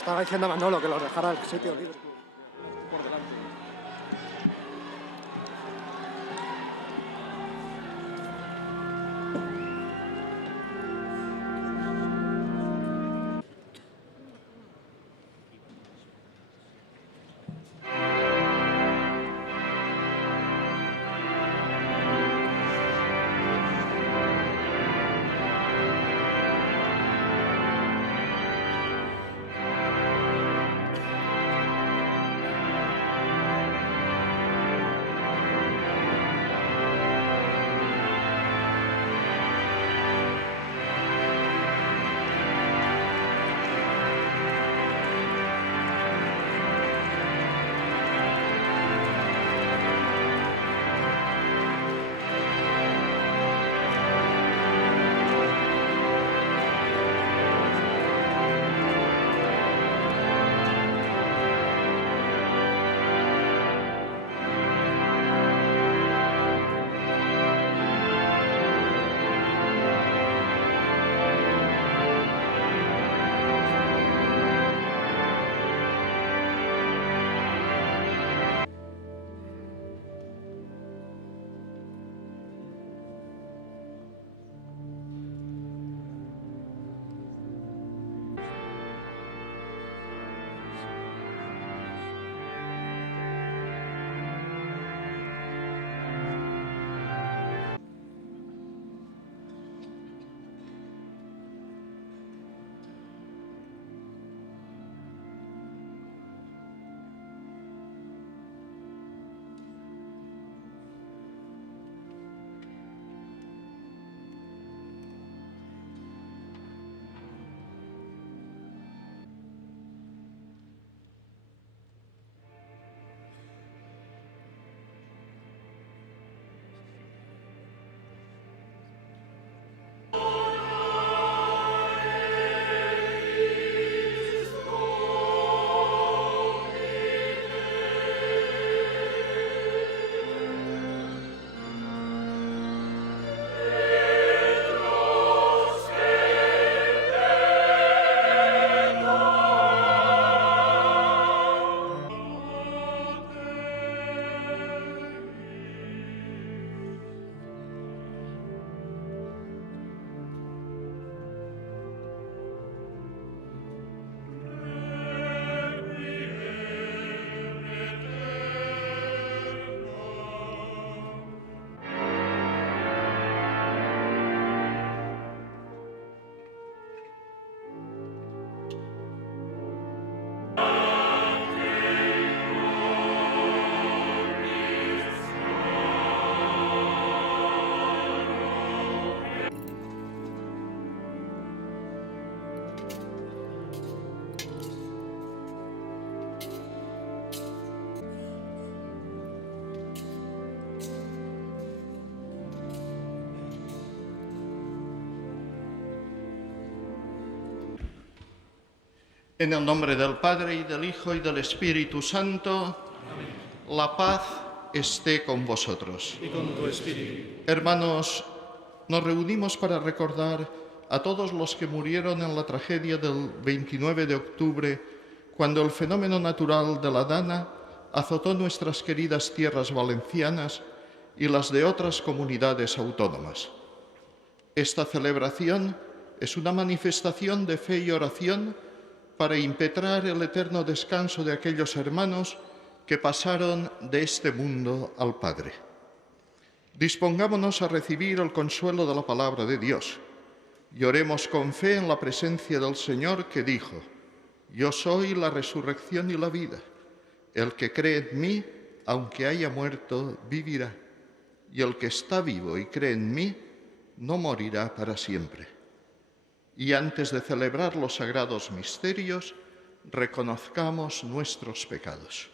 Estaba diciendo a Manolo que los dejara el sitio libre por delante. En el nombre del Padre, y del Hijo, y del Espíritu Santo, amén. La paz esté con vosotros. Y con tu espíritu. Hermanos, nos reunimos para recordar a todos los que murieron en la tragedia del 29 de octubre, cuando el fenómeno natural de la Dana azotó nuestras queridas tierras valencianas y las de otras comunidades autónomas. Esta celebración es una manifestación de fe y oración para impetrar el eterno descanso de aquellos hermanos que pasaron de este mundo al Padre. Dispongámonos a recibir el consuelo de la palabra de Dios y oremos con fe en la presencia del Señor, que dijo: «Yo soy la resurrección y la vida. El que cree en mí, aunque haya muerto, vivirá. Y el que está vivo y cree en mí, no morirá para siempre». Y antes de celebrar los sagrados misterios, reconozcamos nuestros pecados.